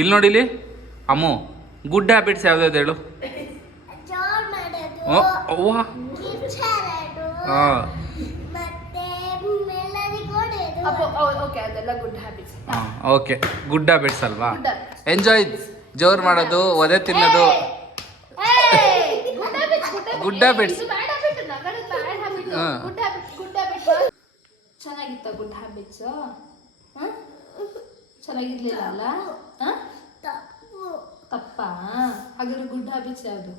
ಇಲ್ಲಿ ನೋಡಿ ಇಲ್ಲಿ. ಅಮ್ಮ ಗುಡ್ ಹ್ಯಾಬಿಟ್ಸ್ ಯಾವ್ದಾವ್ದು ಹೇಳು? Okay good habits okay good habits ಅಲ್ವಾ? ಎಂಜಾಯ್ ಜೋರ್ ಮಾಡೋದು ಒದೆ ತಿನ್ನೋದು. ಗುಡ್ ಹ್ಯಾಬಿಟ್ಸ್ ಚೆನ್ನಾಗಿತ್ತು. ಗುಡ್ ಹ್ಯಾಬಿಟ್ ಗುಡ್ ಹ್ಯಾಬಿಟ್ ಚೆನ್ನಾಗಿತ್ತ ಗುಡ್ ಹ್ಯಾಬಿಟ್ಸ್ ಚೆನ್ನಾಗಿರ್ಲಿಲ್ಲ ಅಲ್ಲ? ಹಾ ತಪ್ಪು. ಹಾಗಾದ್ರೆ ಗುಡ್ ಹ್ಯಾಬಿಟ್ಸ್ ಯಾವುದು?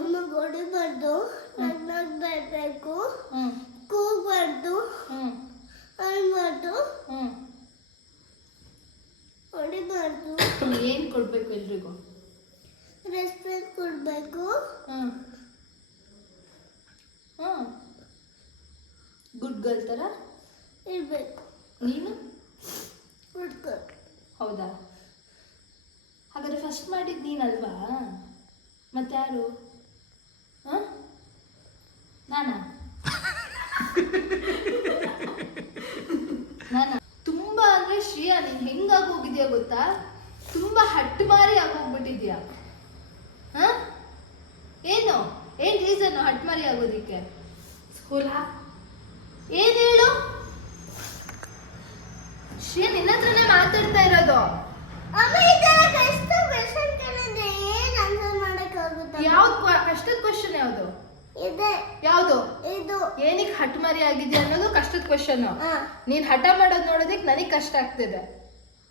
ಅಮ್ಮ ಹೊಡಿಬಾರ್ದು ಬರಬೇಕು. ಕೂಗಬಾರ್ದು ಅಳ್ಬಾರ್ದು ಹೊಡಿಬಾರ್ದು ಏನು ಕೊಡ್ಬೇಕು ಎಲ್ರಿಗೂ? ರೆಸ್ಪೆಕ್ಟ್ ಕೊಡಬೇಕು. ಗುಡ್ ಗರ್ಲ್ ಥರ ಇರಬೇಕು. ನೀನು? ಹುಡ್ಕೊಂಡು ಹೌದಾ? ಹಾಗಾದ್ರೆ ಫಸ್ಟ್ ಮಾಡಿದ್ದು ನೀನಲ್ವಾ? ಮತ್ತಾರು ಹಾಂ? ನಾನಾ? ನಾನಾ? ತುಂಬಾ ಅಂದ್ರೆ ಶ್ರೇಯಾ ನೀನ್ ಹೆಂಗಾಗಿ ಹೋಗಿದ್ಯಾ ಗೊತ್ತಾ? ತುಂಬಾ ಹಟ್ಟು ಮಾರಿ ಆಗೋಗ್ಬಿಟ್ಟಿದ್ಯಾ ಹಾ? ಏನು? ಏನ್ ರೀಸನ್ ಹಟ್ಟು ಮಾರಿ ಆಗೋದಿಕ್ಕೆ? ಸ್ಕೂಲ ಏನ್ ಹೇಳು? ಶ್ರೇಯಾ ನಿನ್ನ ಹತ್ರನೇ ಮಾತಾಡ್ತಾ ಇರೋದು. ಯಾವ್ದು ಕಷ್ಟದ ಕ್ವಶನ್ ಯಾವ್ದು? ಇದೆ ಯಾವುದು? ಇದು ಏನಕ್ಕೆ ಹಠ ಮರಿ ಆಗಿದೆ ಅನ್ನೋದು ಕಷ್ಟದ ಕ್ವಶನ್ ಹಾ. ನೀನ್ ಹಠ ಮಾಡೋದ್ ನೋಡೋದಿಕ್ ನನಗ್ ಕಷ್ಟ ಆಗ್ತಿದೆ.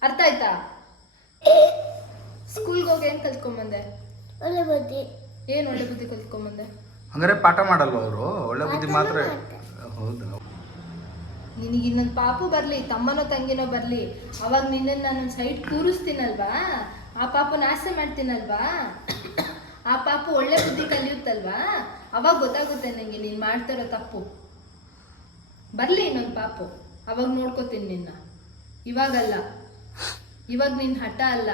ಅರ್ಥ ಆಯ್ತಾ? ಸ್ಕೂಲ್ಗೆ ಹೋಗಿ ಏನ್ ಕಲ್ತ್ಕೊಂಬಂದೆ? ಒಳ್ಳೆ ಬುದ್ಧಿ. ಏನ್ ಒಳ್ಳೆ ಬುದ್ಧಿ ಕಲ್ತ್ಕೊಂಬಂದೆ? ಹಂಗಾರೆ ಪಾಠ ಮಾಡಲ್ವ ಅವರು? ಒಳ್ಳೆ ಬುದ್ಧಿ ಮಾತ್ರ ಹೌದಾ. ನಿನಗೆ ಇನ್ನೊಂದು ಪಾಪು ಬರ್ಲಿ ತಮ್ಮನೋ ತಂಗಿನೋ ಬರ್ಲಿ. ಅವಾಗ ನಿನ್ನನ್ನು ನಾನು ಸೈಡ್ ಕೂರಿಸ್ತೀನಲ್ವಾ? ಆ ಪಾಪನ ಆಸೆ ಮಾಡ್ತೀನಲ್ವಾ? ಆ ಪಾಪ ಒಳ್ಳೆ ಬುದ್ಧಿ ಕಲಿಯುತ್ತಲ್ವಾ? ಅವಾಗ ಗೊತ್ತಾಗುತ್ತೆ ನನಗೆ ನೀನು ಮಾಡ್ತಿರೋ ತಪ್ಪು. ಬರ್ಲಿ ಇನ್ನೊಂದು ಪಾಪು. ಅವಾಗ ನೋಡ್ಕೋತೀನಿ ನಿನ್ನ. ಇವಾಗಲ್ಲ. ಇವಾಗ ನಿನ್ನ ಹಠ ಅಲ್ಲ.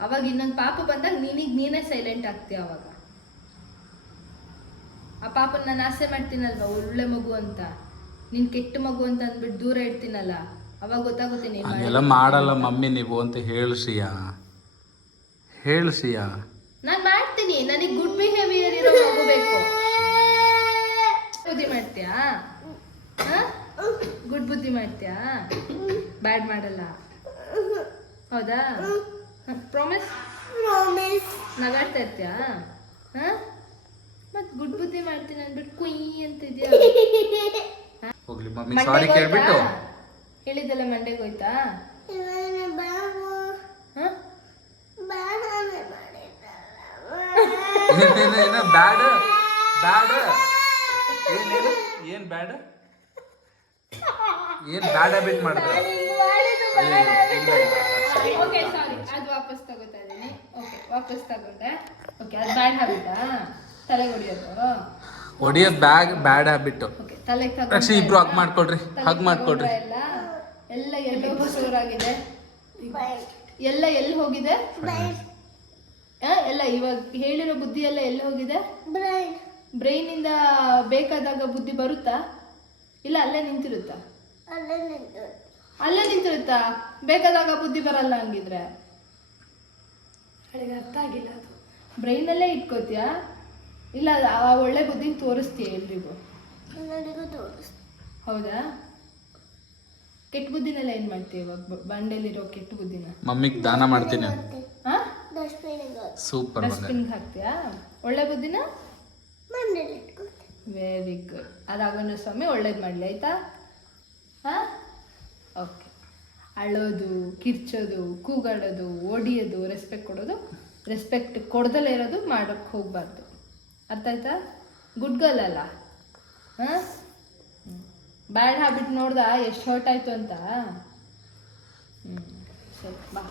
ಅವಾಗ ಇನ್ನೊಂದು ಪಾಪ ಬಂದಾಗ ನಿನಗೆ ನೀನೇ ಸೈಲೆಂಟ್ ಆಗ್ತೀಯ ಅವಾಗ. ಆ ಪಾಪನ ನಾನು ಆಸೆ ಮಾಡ್ತೀನಲ್ವಾ? ಒಳ್ಳೆ ಮಗು ಅಂತ. ನೀನ್ ಕೆಟ್ಟ ಮಗು ಅಂತ ಅಂದ್ಬಿಟ್ಟು ದೂರ ಇಡ್ತೀನಲ್ಲ ಅವಾಗ ಗೊತ್ತಾಗುತ್ತೆ ನೀನ್ ಹಂಗೆಲ್ಲ ಮಾಡಲ್ಲ ಮಮ್ಮಿ ನೀವು ಅಂತ ಹೇಳು ಶ್ರೀಯಾ ಹೇಳು ಶ್ರೀಯಾ ನಾನ್ ಮಾಡ್ತೀನಿ ನನಗೆ ಗುಡ್ ಬಿಹೇವಿಯರ್ ಇರೋ ಮಗು ಬೇಕು. ಬುದ್ಧಿ ಮಾಡ್ತೀಯಾ? ಗುಡ್ ಬುದ್ಧಿ ಮಾಡ್ತೀಯಾ? ಬ್ಯಾಡ್ ಮಾಡಲ್ಲ. ಹೌದಾ? ಪ್ರಾಮಿಸ್ ಪ್ರಾಮಿಸ್ ನಗಾಡ್ತಾ ಇರ್ತೀಯಾ? ಹಾ? ಮತ್ ಗುಡ್ ಬುದ್ಧಿ ಮಾಡ್ತೀನಿ ಅಂದ್ಬಿಟ್ಟು ಕುಯ್ ಅಂತಿದ್ಯಾ? ಹೋಗ್ಲಿ ಮಮ್ಮಿ ಸಾರಿ ಕೇಳ್ಬಿಟ್ಟು. ಹೇಳಿದ್ದಲ್ಲ ಮಂಡೆಗೆ ಹೋಯ್ತಾ? ಏನೇನು ಏನು ಬ್ಯಾಡ್? ಬ್ಯಾಡ್ ಏನೇನು ಏನು ಬ್ಯಾಡ? ಏನು ಬ್ಯಾಡ್ ಹ್ಯಾಬಿಟ್ ಮಾಡಿದ್ರೆ ಓಕೆ ಸಾರಿ ಅದು ವಾಪಸ್ ತಗೋತಾ ಇದೀನಿ ಓಕೆ ವಾಪಸ್ ತಗೊಂಡೆ. ಓಕೆ ಅದು ಬ್ಯಾಡ್ ಹ್ಯಾಬಿಟಾ ತಲೆಗೆ ಹೊಡಿಯೋದು? ಹೊಡಿಯೋದ್ ಬ್ಯಾಗ್ ಬ್ಯಾಡ್ ಹ್ಯಾಬಿಟ್ ಓಕೆ ತಲೆಗೆ ರಕ್ಷಿ ಇಬ್ರು ಹಗ್ ಮಾಡ್ಕೊಳ್ರಿ ಹಗ್ ಮಾಡ್ಕೊಳ್ರಿ ಎಲ್ಲ ಎಲ್ಲ ಎಲ್ಲಿ ಹೋಗೋರಾಗಿದೆ ಎಲ್ಲ ಎಲ್ಲಿ ಹೋಗಿದೆ? ಇವಾಗ ಹೇಳಿರೋ ಬುದ್ಧಿ ಎಲ್ಲ ಎಲ್ಲಿ ಹೋಗಿದೆ ಬ್ರೈನ್ ಬ್ರೈನಿಂದ ಬೇಕಾದಾಗ ಬುದ್ಧಿ ಬರುತ್ತಾ? ಇಲ್ಲ ಅಲ್ಲೇ ನಿಂತಿರುತ್ತಾ? ಅಲ್ಲೇ ನಿಂತು ಅಲ್ಲೇ ನಿಂತಿರುತ್ತಾ? ಬೇಕಾದಾಗ ಬುದ್ಧಿ ಬರಲ್ಲ ಹಂಗಿದ್ರೆ. ನನಗೆ ಅರ್ಥ ಆಗಿಲ್ಲ ಅದು. ಬ್ರೈನಲ್ಲೇ ಇಟ್ಕೋತೀಯಾ? ಇಲ್ಲ ಅದು ಆ ಒಳ್ಳೆ ಬುದ್ಧಿ ತೋರಿಸ್ತೀಯ ಎಲ್ರಿಗೂ? ಎಲ್ಲರಿಗೂ ಹೌದಾ? ಕೆಟ್ಟ ಬುದ್ಧಿನೆಲ್ಲ ಏನು ಮಾಡ್ತೀಯ ಇವಾಗ? ಬ- ಬಂಡೆಲಿರೋ ಕೆಟ್ಟ ಬುದ್ಧಿನ? ಮಮ್ಮಿಗೆ ದಾನ ಮಾಡ್ತೀನಿ. ಹಾ ಸೂಪರ್ ಡಸ್ಟ್ಬಿನ್ಗೆ ಹಾಕ್ತೀಯಾ ಒಳ್ಳೆ ಬುದ್ಧಿನ? ವೆರಿ ಗುಡ್ ಅದಾಗೋಣ ಸ್ವಾಮಿ ಒಳ್ಳೇದು ಮಾಡಲಿ ಆಯ್ತಾ? ಹಾಂ? ಓಕೆ ಅಳೋದು ಕಿರ್ಚೋದು ಕೂಗಾಡೋದು ಓಡಿಯೋದು ರೆಸ್ಪೆಕ್ಟ್ ಕೊಡೋದು ರೆಸ್ಪೆಕ್ಟ್ ಕೊಡ್ದಲೇ ಇರೋದು ಮಾಡೋಕ್ಕೆ ಹೋಗ್ಬಾರ್ದು. ಅರ್ಥ ಆಯ್ತಾ? ಗುಡ್ ಗರ್ಲ್ ಅಲ್ಲ? ಹಾಂ? ಬ್ಯಾಡ್ ಹ್ಯಾಬಿಟ್ ನೋಡ್ದ? ಎಷ್ಟು ಹರ್ಟ್ ಆಯಿತು ಅಂತ? ಹ್ಞೂ ಸರಿ ಬಾ.